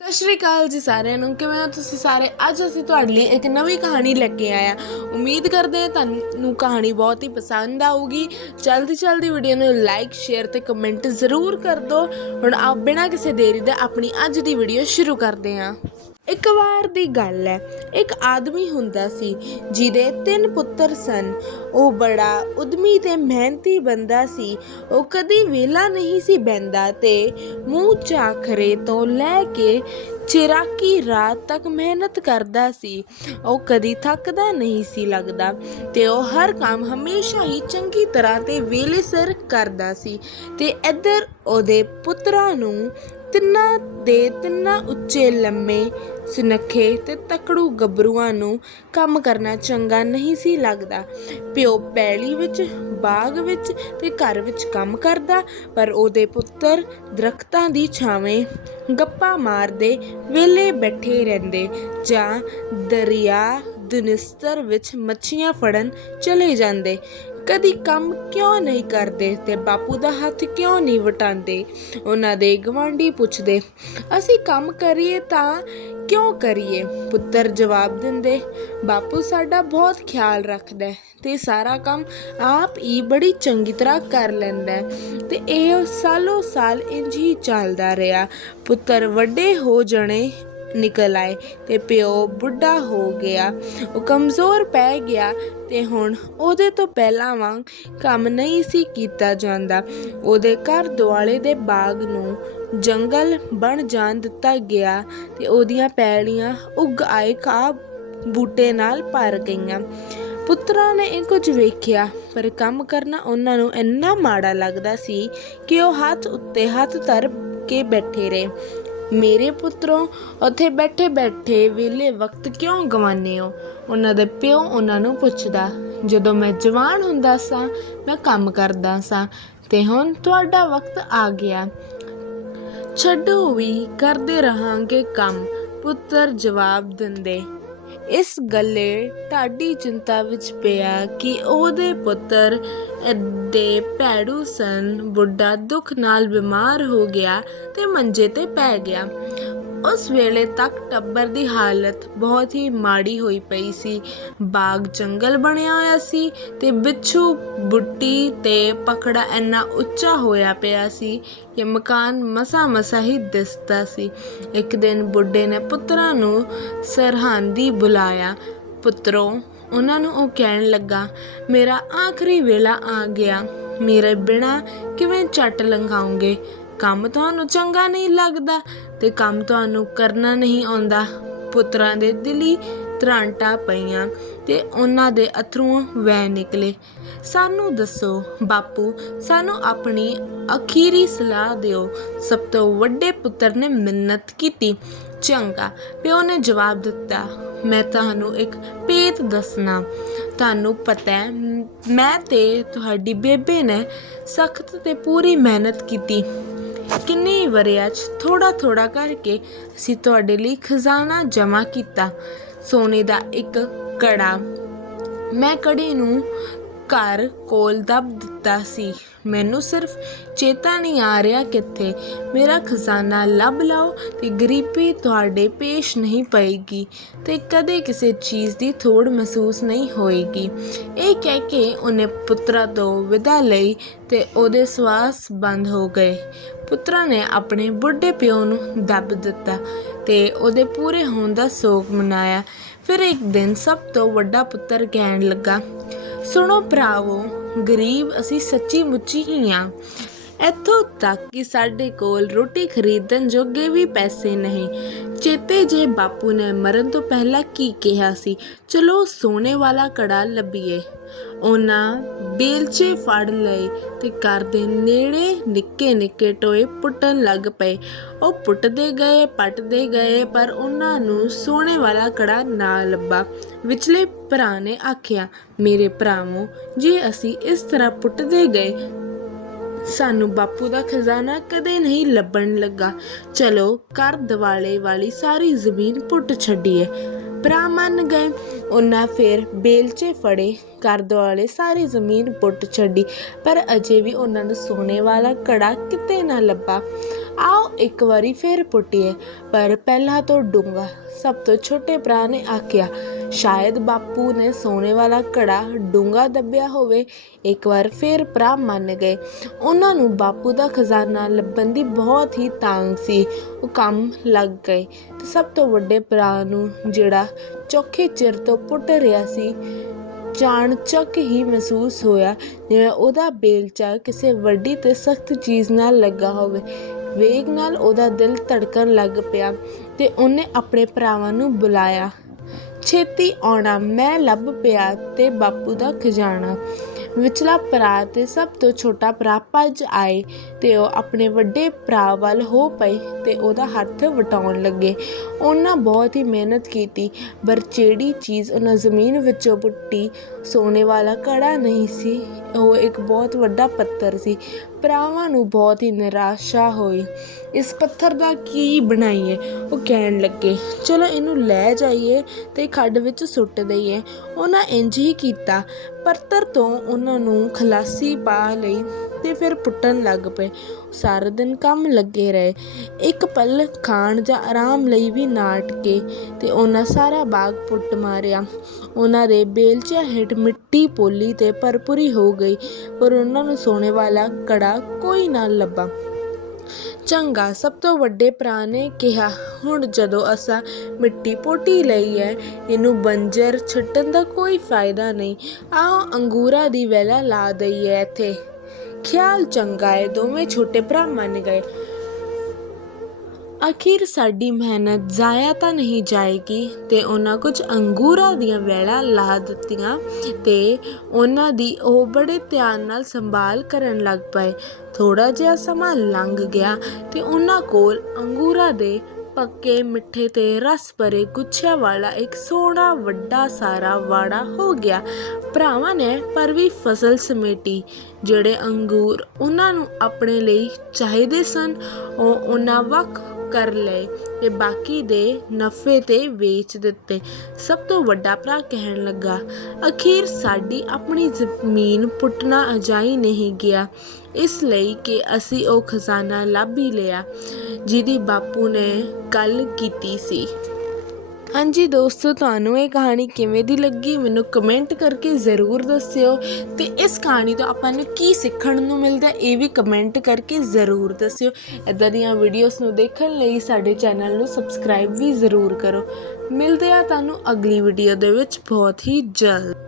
ਸਤਿ ਸ਼੍ਰੀ ਅਕਾਲ ਜੀ ਸਾਰਿਆਂ ਨੂੰ, ਕਿਵੇਂ ਹੋ ਤੁਸੀਂ ਸਾਰੇ? ਅੱਜ ਅਸੀਂ ਤੁਹਾਡੇ ਲਈ ਇੱਕ ਨਵੀਂ ਕਹਾਣੀ ਲੈ ਕੇ ਆਏ ਹਾਂ। ਉਮੀਦ ਕਰਦੇ ਹਾਂ ਤੁਹਾਨੂੰ ਕਹਾਣੀ ਬਹੁਤ ਹੀ ਪਸੰਦ ਆਊਗੀ। ਜਲਦੀ ਜਲਦੀ ਵੀਡੀਓ ਨੂੰ ਲਾਈਕ ਸ਼ੇਅਰ ਤੇ ਕਮੈਂਟ ਜ਼ਰੂਰ ਕਰ ਦਿਓ। ਹੁਣ ਆਪ ਬਿਨਾਂ ਕਿਸੇ ਦੇਰੀ ਦੇ ਆਪਣੀ ਅੱਜ ਦੀ ਵੀਡੀਓ ਸ਼ੁਰੂ ਕਰਦੇ ਹਾਂ। ਇੱਕ ਵਾਰ ਦੀ ਗੱਲ ਹੈ। ਇੱਕ ਆਦਮੀ ਹੁੰਦਾ ਸੀ, ਜਿਹਦੇ ਤਿੰਨ ਪੁੱਤਰ ਸਨ। ਉਹ ਬੜਾ ਉਦਮੀ ਤੇ ਮਿਹਨਤੀ ਬੰਦਾ ਸੀ। ਉਹ ਕਦੀ ਵਿਹਲਾ ਨਹੀਂ ਸੀ ਬੈੰਦਾ ਤੇ ਮੂੰਹ ਚਾਖਰੇ ਤੋਂ ਲੈ ਕੇ ਚਿਰਾਕੀ ਰਾਤ ਤੱਕ ਮਿਹਨਤ ਕਰਦਾ ਸੀ। ਉਹ ਕਦੀ ਥੱਕਦਾ ਨਹੀਂ ਸੀ ਲੱਗਦਾ ਤੇ ਉਹ ਹਰ ਕੰਮ ਹਮੇਸ਼ਾ ਹੀ ਚੰਗੀ ਤਰ੍ਹਾਂ ਤੇ ਵੇਲੇ ਸਿਰ ਕਰਦਾ ਸੀ ਤੇ ਇੱਧਰ ਉਹਦੇ ਪੁੱਤਰਾਂ ਨੂੰ ਤਿੰਨਾਂ ਦੇ ਤਿੰਨਾਂ ਉੱਚੇ ਲੰਮੇ ਸੁਨੱਖੇ ਤੇ ਤਕੜੂ ਗੱਭਰੂਆਂ ਨੂੰ ਕੰਮ ਕਰਨਾ ਚੰਗਾ ਨਹੀਂ ਸੀ ਲੱਗਦਾ। ਪਿਓ ਪੈਲੀ ਵਿੱਚ, ਬਾਗ ਵਿੱਚ ਤੇ ਘਰ ਵਿੱਚ ਕੰਮ ਕਰਦਾ, ਪਰ ਉਹਦੇ ਪੁੱਤਰ ਦਰਖਤਾਂ ਦੀ ਛਾਵੇਂ ਗੱਪਾਂ ਮਾਰਦੇ, ਵਿਹਲੇ ਬੈਠੇ ਰਹਿੰਦੇ ਜਾਂ ਦਰਿਆ ਦੁਨਿਸਤਰ ਵਿੱਚ ਮੱਛੀਆਂ ਫੜਨ ਚਲੇ ਜਾਂਦੇ। ਕਦੀ ਕੰਮ ਕਿਉਂ ਨਹੀਂ ਕਰਦੇ ਤੇ ਬਾਪੂ ਦਾ ਹੱਥ ਕਿਉਂ ਨਹੀਂ ਵਟਾਉਂਦੇ? ਉਹਨਾਂ ਦੇ ਗਵਾਂਢੀ ਪੁੱਛਦੇ, ਅਸੀਂ ਕੰਮ ਕਰੀਏ ਤਾਂ ਕਿਉਂ ਕਰੀਏ? ਪੁੱਤਰ ਜਵਾਬ ਦਿੰਦੇ, ਬਾਪੂ ਸਾਡਾ ਬਹੁਤ ਖਿਆਲ ਰੱਖਦਾ ਹੈ ਤੇ ਸਾਰਾ ਕੰਮ ਆਪ ਹੀ ਬੜੀ ਚੰਗੀ ਤਰ੍ਹਾਂ ਕਰ ਲੈਂਦਾ ਹੈ ਤੇ ਇਹ ਸਾਲੋ ਸਾਲ ਇੰਜ ਹੀ ਚੱਲਦਾ ਰਿਹਾ। ਪੁੱਤਰ ਵੱਡੇ ਹੋ ਜਣੇ ਨਿਕਲ ਆਏ ਤੇ ਪਿਓ ਬੁੱਢਾ ਹੋ ਗਿਆ। ਉਹ ਕਮਜ਼ੋਰ ਪੈ ਗਿਆ ਤੇ ਹੁਣ ਉਹਦੇ ਤੋਂ ਪਹਿਲਾਂ ਵਾਂਗ ਕੰਮ ਨਹੀਂ ਸੀ ਕੀਤਾ ਜਾਂਦਾ। ਉਹਦੇ ਘਰ ਦੁਆਲੇ ਦੇ ਬਾਗ ਨੂੰ ਜੰਗਲ ਬਣ ਜਾਣ ਦਿੱਤਾ ਗਿਆ ਤੇ ਉਹਦੀਆਂ ਪੈੜੀਆਂ ਉੱਗ ਆਏ ਕਾ ਬੂਟੇ ਨਾਲ ਭਰ ਗਈਆਂ। ਪੁੱਤਰਾਂ ਨੇ ਇਹ ਕੁਝ ਵੇਖਿਆ, ਪਰ ਕੰਮ ਕਰਨਾ ਉਹਨਾਂ ਨੂੰ ਇੰਨਾ ਮਾੜਾ ਲੱਗਦਾ ਸੀ ਕਿ ਉਹ ਹੱਥ ਉੱਤੇ ਹੱਥ ਧਰ ਕੇ ਬੈਠੇ ਰਹੇ। ਮੇਰੇ ਪੁੱਤਰੋ, ਉੱਥੇ ਬੈਠੇ ਬੈਠੇ ਵਿਹਲੇ ਵਕਤ ਕਿਉਂ ਗਵਾਉਂਦੇ ਹੋ? ਉਹਨਾਂ ਦੇ ਪਿਓ ਉਹਨਾਂ ਨੂੰ ਪੁੱਛਦਾ, ਜਦੋਂ ਮੈਂ ਜਵਾਨ ਹੁੰਦਾ ਸਾਂ, ਮੈਂ ਕੰਮ ਕਰਦਾ ਸਾਂ ਤੇ ਹੁਣ ਤੁਹਾਡਾ ਵਕਤ ਆ ਗਿਆ। ਛੱਡੋ ਵੀ, ਕਰਦੇ ਰਹਾਂਗੇ ਕੰਮ। ਪੁੱਤਰ ਜਵਾਬ ਦਿੰਦੇ ਇਸ ਗੱਲੇ ਢਾਡੀ ਚਿੰਤਾ ਵਿੱਚ ਪਿਆ ਕਿ ਉਹਦੇ ਪੁੱਤਰ ਦੇ ਭੈੜੂ ਸਨ, ਬੁੱਢਾ ਦੁੱਖ ਨਾਲ ਬਿਮਾਰ ਹੋ ਗਿਆ ਤੇ ਮੰਜੇ ਤੇ ਪੈ ਗਿਆ। ਉਸ ਵੇਲੇ ਤੱਕ ਟੱਬਰ ਦੀ ਹਾਲਤ ਬਹੁਤ ਹੀ ਮਾੜੀ ਹੋਈ ਪਈ ਸੀ। ਬਾਗ ਜੰਗਲ ਬਣਿਆ ਹੋਇਆ ਸੀ ਤੇ ਬਿੱਛੂ ਬੁੱਟੀ ਤੇ ਪਖੜਾ ਇੰਨਾ ਉੱਚਾ ਹੋਇਆ ਪਿਆ ਸੀ ਕਿ ਮਕਾਨ ਮਸਾ ਮਸਾ ਹੀ ਦਿਸਦਾ ਸੀ। ਇੱਕ ਦਿਨ ਬੁੱਢੇ ਨੇ ਪੁੱਤਰਾਂ ਨੂੰ ਸਰਹੰਦੀ ਬੁਲਾਇਆ। ਪੁੱਤਰੋ, ਉਹਨਾਂ ਨੂੰ ਉਹ ਕਹਿਣ ਲੱਗਾ, ਮੇਰਾ ਆਖਰੀ ਵੇਲਾ ਆ ਗਿਆ। ਮੇਰੇ ਬਿਨਾ ਕਿਵੇਂ ਚੱਟ ਲੰਘਾਉਂਗੇ? ਕੰਮ ਤੁਹਾਨੂੰ ਚੰਗਾ ਨਹੀਂ ਲੱਗਦਾ ਤੇ ਕੰਮ ਤੁਹਾਨੂੰ ਕਰਨਾ ਨਹੀਂ ਆਉਂਦਾ। ਪੁੱਤਰਾਂ ਦੇ ਦਿਲੀ ਤਰਾਂਟਾ ਪਈਆਂ ਤੇ ਉਹਨਾਂ ਦੇ ਅਥਰੂਆਂ ਵਹਿ ਨਿਕਲੇ। ਸਾਨੂੰ ਦੱਸੋ ਬਾਪੂ, ਸਾਨੂੰ ਆਪਣੀ ਅਖੀਰੀ ਸਲਾਹ ਦਿਓ। ਸਭ ਤੋਂ ਵੱਡੇ ਪੁੱਤਰ ਨੇ ਮਿੰਨਤ ਕੀਤੀ। ਚੰਗਾ, ਪਿਓ ਨੇ ਜਵਾਬ ਦਿੱਤਾ, ਮੈਂ ਤੁਹਾਨੂੰ ਇੱਕ ਪੇਤ ਦੱਸਣਾ। ਤੁਹਾਨੂੰ ਪਤਾ ਹੈ, ਮੈਂ ਤੇ ਤੁਹਾਡੀ ਬੇਬੇ ਨੇ ਸਖਤ ਤੇ ਪੂਰੀ ਮਿਹਨਤ ਕੀਤੀ। ਕਿੰਨੇ ਵਰਿਆਂ 'ਚ ਥੋੜਾ ਥੋੜਾ ਕਰਕੇ ਅਸੀਂ ਤੁਹਾਡੇ ਲਈ ਖਜ਼ਾਨਾ ਜਮ੍ਹਾਂ ਕੀਤਾ। ਸੋਨੇ ਦਾ ਇੱਕ ਕੜਾ। ਮੈਂ ਕੜੇ ਨੂੰ ਘਰ ਕੋਲ ਦੱਬ ਦਿੱਤਾ ਸੀ। ਮੈਨੂੰ ਸਿਰਫ ਚੇਤਾ ਨਹੀਂ ਆ ਰਿਹਾ ਕਿੱਥੇ। ਮੇਰਾ ਖਜ਼ਾਨਾ ਲੱਭ ਲਓ ਤੇ ਗਰੀਬੀ ਤੁਹਾਡੇ ਪੇਸ਼ ਨਹੀਂ ਪਏਗੀ ਤੇ ਕਦੇ ਕਿਸੇ ਚੀਜ਼ ਦੀ ਥੋੜ ਮਹਿਸੂਸ ਨਹੀਂ ਹੋਏਗੀ। ਇਹ ਕਹਿ ਕੇ ਉਹਨੇ ਪੁੱਤਰਾ ਤੋਂ ਵਿਦਾ ਲਈ ਤੇ ਉਹਦੇ ਸਵਾਸ ਬੰਦ ਹੋ ਗਏ। ਪੁੱਤਰਾ ਨੇ ਆਪਣੇ ਬੁੱਢੇ ਪਿਓ ਨੂੰ ਦੱਬ ਦਿੱਤਾ ਤੇ ਉਹਦੇ ਪੂਰੇ ਹੋਣ ਦਾ ਸੋਗ ਮਨਾਇਆ। ਫਿਰ ਇੱਕ ਦਿਨ ਸਭ ਤੋਂ ਵੱਡਾ ਪੁੱਤਰ ਕਹਿਣ ਲੱਗਾ ਸੁਣੋ ਭਰਾਵੋ, ਗਰੀਬ ਅਸੀਂ ਸੱਚੀ ਮੁੱਚੀ ਹੀ ਆ। ਇੱਥੋਂ ਤੱਕ ਕਿ ਸਾਡੇ ਕੋਲ ਰੋਟੀ ਖਰੀਦਣ ਜੋਗੇ ਵੀ ਪੈਸੇ ਨਹੀਂ। ਚੇਤੇ ਜੇ ਬਾਪੂ ਨੇ ਮਰਨ ਤੋਂ ਪਹਿਲਾਂ ਕੀ ਕਿਹਾ ਸੀ? ਚਲੋ ਸੋਨੇ ਵਾਲਾ ਕੜਾ ਲੱਭੀਏ। ਉਹਨਾਂ ਬੇਲਚੇ ਫੜ ਲਏ ਤੇ ਘਰ ਦੇ ਨੇੜੇ ਨਿੱਕੇ ਨਿੱਕੇ ਟੋਏ ਪੁੱਟਣ ਲੱਗ ਪਏ। ਉਹ ਪੁੱਟਦੇ ਗਏ, ਪੱਟਦੇ ਗਏ, ਪਰ ਉਹਨਾਂ ਨੂੰ ਸੋਨੇ ਵਾਲਾ ਕੜਾ ਨਾ ਲੱਭਾ। ਵਿਚਲੇ ਭਰਾ ਨੇ ਆਖਿਆ, ਮੇਰੇ ਭਰਾਵੋ, ਜੇ ਅਸੀਂ ਇਸ ਤਰ੍ਹਾਂ ਪੁੱਟਦੇ ਗਏ, ਸਾਨੂੰ ਬਾਪੂ ਦਾ ਖਜ਼ਾਨਾ ਕਦੇ ਨਹੀਂ ਲੱਭਣ ਲੱਗਾ। ਚਲੋ ਕਰ ਦਿਵਾਲੇ ਵਾਲੀ ਸਾਰੀ ਜ਼ਮੀਨ ਪੁੱਟ ਛੱਡੀਏ। ਭਰਾ ਮੰਨ ਗਏ। ਉਹਨਾਂ ਫਿਰ ਬੇਲਚੇ ਫੜੇ, ਘਰ ਦੁਆਲੇ ਸਾਰੀ ਜ਼ਮੀਨ ਪੁੱਟ ਛੱਡੀ, ਪਰ ਅਜੇ ਵੀ ਉਹਨਾਂ ਨੂੰ ਸੋਨੇ ਵਾਲਾ ਕੜਾ ਕਿਤੇ ਨਾ ਲੱਭਾ। ਆਓ ਇੱਕ ਵਾਰੀ ਫੇਰ ਪੁੱਟੀਏ, ਪਰ ਪਹਿਲਾਂ ਤੋਂ ਡੂੰਗਾ ਸਭ ਤੋਂ ਛੋਟੇ ਭਰਾ ਨੇ ਆਖਿਆ, ਸ਼ਾਇਦ ਬਾਪੂ ਨੇ ਸੋਨੇ ਵਾਲਾ ਕੜਾ ਡੂੰਗਾ ਦੱਬਿਆ ਹੋਵੇ। ਇੱਕ ਵਾਰ ਫੇਰ ਭਰਾ ਮੰਨ ਗਏ। ਉਹਨਾਂ ਨੂੰ ਬਾਪੂ ਦਾ ਖਜ਼ਾਨਾ ਲੱਭਣ ਦੀ ਬਹੁਤ ਹੀ ਤਾਂਗ ਸੀ। ਉਹ ਕੰਮ ਲੱਗ ਗਏ ਤੇ ਸਭ ਤੋਂ ਵੱਡੇ ਭਰਾ ਨੂੰ ਜਿਹੜਾ ਚੌਖੇ ਚਿਰ ਤੋਂ ਪੁੱਟ ਰਿਹਾ ਸੀ। ਚਾਣਚੱਕ ਹੀ ਮਹਿਸੂਸ ਹੋਇਆ ਜਿਵੇਂ ਉਹਦਾ ਬੇਲਚਾ ਕਿਸੇ ਵੱਡੀ ਤੇ ਸਖਤ ਚੀਜ਼ ਨਾਲ ਲੱਗਾ ਹੋਵੇ। ਵੇਗ ਨਾਲ ਉਹਦਾ ਦਿਲ ਧੜਕਣ ਲੱਗ ਪਿਆ ਤੇ ਉਹਨੇ ਆਪਣੇ ਭਰਾਵਾਂ ਨੂੰ ਬੁਲਾਇਆ। ਛੇਤੀ ਆਉਣਾ, ਮੈਂ ਲੱਭ ਪਿਆ ਤੇ ਬਾਪੂ ਦਾ ਖਜ਼ਾਨਾ। ਵਿਚਲਾ ਭਰਾ ਤੇ ਸਭ ਤੋਂ ਛੋਟਾ ਭਰਾ ਭੱਜ ਆਏ ਤੇ ਉਹ ਆਪਣੇ ਵੱਡੇ ਭਰਾ ਵੱਲ ਹੋ ਪਏ ਤੇ ਉਹਦਾ ਹੱਥ ਵਟਾਉਣ ਲੱਗੇ। ਉਹਨਾਂ ਬਹੁਤ ਹੀ ਮਿਹਨਤ ਕੀਤੀ, ਪਰ ਜਿਹੜੀ ਚੀਜ਼ ਉਹਨਾਂ ਜ਼ਮੀਨ ਵਿੱਚੋਂ ਪੁੱਟੀ ਸੋਨੇ ਵਾਲਾ ਕੜਾ ਨਹੀਂ ਸੀ, ਉਹ ਇੱਕ ਬਹੁਤ ਵੱਡਾ ਪੱਥਰ ਸੀ। ਭਰਾਵਾਂ ਨੂੰ ਬਹੁਤ ਹੀ ਨਿਰਾਸ਼ਾ ਹੋਈ। ਇਸ ਪੱਥਰ ਦਾ ਕੀ ਬਣਾਈਏ? ਉਹ ਕਹਿਣ ਲੱਗੇ, ਚਲੋ ਇਹਨੂੰ ਲੈ ਜਾਈਏ ਤੇ ਖੱਡ ਵਿੱਚ ਸੁੱਟ ਦਈਏ। ਉਹਨਾਂ ਇੰਜ ਹੀ ਕੀਤਾ। ਪੱਥਰ ਤੋਂ ਉਹਨਾਂ ਨੂੰ ਖਲਾਸੀ ਪਾ ਲਈ। ਤੇ ਫਿਰ ਪੁੱਟਣ ਲੱਗ ਪਏ। ਸਾਰਾ ਦਿਨ ਕੰਮ ਲੱਗੇ ਰਹੇ। ਇੱਕ ਪਲ ਖਾਣ ਜਾਂ ਆਰਾਮ ਲਈ ਵੀ ਨਾਟ ਕੇ ਤੇ ਉਹਨਾਂ ਸਾਰਾ ਬਾਗ ਪੁੱਟ ਮਾਰਿਆ। ਉਹਨਾਂ ਦੇ ਬੇਲਚਿਆਂ ਹੇਠ ਮਿੱਟੀ ਪੋਲੀ ਤੇ ਭਰਪੂਰੀ ਹੋ ਗਈ, ਪਰ ਉਹਨਾਂ ਨੂੰ ਸੋਨੇ ਵਾਲਾ ਕੜਾ ਕੋਈ ਨਾ ਲੱਭਾ। ਚੰਗਾ, ਸਭ ਤੋਂ ਵੱਡੇ ਭਰਾ ਨੇ ਕਿਹਾ, ਹੁਣ ਜਦੋਂ ਅਸਾਂ ਮਿੱਟੀ ਪੋਟੀ ਲਈ ਹੈ ਇਹਨੂੰ ਬੰਜਰ ਛੱਟਣ ਦਾ ਕੋਈ ਫਾਇਦਾ ਨਹੀਂ। ਆਓ, ਅੰਗੂਰਾ ਦੀ ਵੇਲਾ ਲਾ ਦਈਏ ਇੱਥੇ। ਖਿਆਲ ਚੰਗਾ ਹੈ ਦੋਵੇਂ ਛੋਟੇ ਭਰਾ ਮੰਨ ਗਏ। ਆਖਿਰ ਸਾਡੀ ਮਿਹਨਤ ਜ਼ਾਇਆ ਤਾਂ ਨਹੀਂ ਜਾਏਗੀ ਤੇ ਉਹਨਾਂ ਕੁਝ ਅੰਗੂਰਾਂ ਦੀਆਂ ਵੇਲਾਂ ਲਾ ਦਿੱਤੀਆਂ ਤੇ ਉਹਨਾਂ ਦੀ ਉਹ ਬੜੇ ਧਿਆਨ ਨਾਲ ਸੰਭਾਲ ਕਰਨ ਲੱਗ ਪਏ। ਥੋੜਾ ਜਿਹਾ ਸਮਾਂ ਲੰਘ ਗਿਆ ਤੇ ਉਹਨਾਂ ਕੋਲ ਅੰਗੂਰਾਂ ਦੇ ਪੱਕੇ ਮਿੱਠੇ ਤੇ ਰਸ ਭਰੇ ਗੁੱਛਿਆਂ ਵਾਲਾ ਇੱਕ ਸੋਹਣਾ ਵੱਡਾ ਸਾਰਾ ਵਾੜਾ ਹੋ ਗਿਆ। ਭਰਾਵਾਂ ਨੇ ਪਰ ਵੀ ਫਸਲ ਸਮੇਟੀ, ਜਿਹੜੇ ਅੰਗੂਰ ਉਹਨਾਂ ਨੂੰ ਆਪਣੇ ਲਈ ਚਾਹੀਦੇ ਸਨ, ਉਹ ਉਹਨਾਂ ਵੱਖ ਕਰ ਲਏ ਤੇ ਬਾਕੀ ਦੇ ਨਫੇ ਤੇ ਵੇਚ ਦਿੱਤੇ। ਸਭ ਤੋਂ ਵੱਡਾ ਭਰਾ ਕਹਿਣ ਲੱਗਾ, ਅਖੀਰ ਸਾਡੀ ਆਪਣੀ ਜ਼ਮੀਨ ਪੁੱਟਣਾ ਅਜਾਈ ਨਹੀਂ ਗਿਆ। ਇਸ ਲਈ ਕਿ ਅਸੀਂ ਉਹ ਖਜ਼ਾਨਾ ਲੱਭ ਹੀ ਲਿਆ, ਜਿਹਦੀ ਬਾਪੂ ਨੇ ਗੱਲ ਕੀਤੀ ਸੀ। ਹਾਂਜੀ ਦੋਸਤੋ, ਤੁਹਾਨੂੰ ਇਹ ਕਹਾਣੀ ਕਿਵੇਂ ਦੀ ਲੱਗੀ? ਮੈਨੂੰ ਕਮੈਂਟ ਕਰਕੇ ਜ਼ਰੂਰ ਦੱਸਿਓ। ਤੇ ਇਸ ਕਹਾਣੀ ਤੋਂ ਆਪਾਂ ਨੂੰ ਕੀ ਸਿੱਖਣ ਨੂੰ ਮਿਲਦਾ, ਇਹ ਵੀ ਕਮੈਂਟ ਕਰਕੇ ਜ਼ਰੂਰ ਦੱਸਿਓ। ਇਦਾਂ ਦੀਆਂ ਵੀਡੀਓਜ਼ ਨੂੰ ਦੇਖਣ ਲਈ ਸਾਡੇ ਚੈਨਲ ਨੂੰ ਸਬਸਕ੍ਰਾਈਬ ਵੀ ਜ਼ਰੂਰ ਕਰੋ। ਮਿਲਦੇ ਆ ਤੁਹਾਨੂੰ ਅਗਲੀ ਵੀਡੀਓ ਦੇ ਵਿੱਚ। ਬਹੁਤ ਹੀ ਜਲਦ।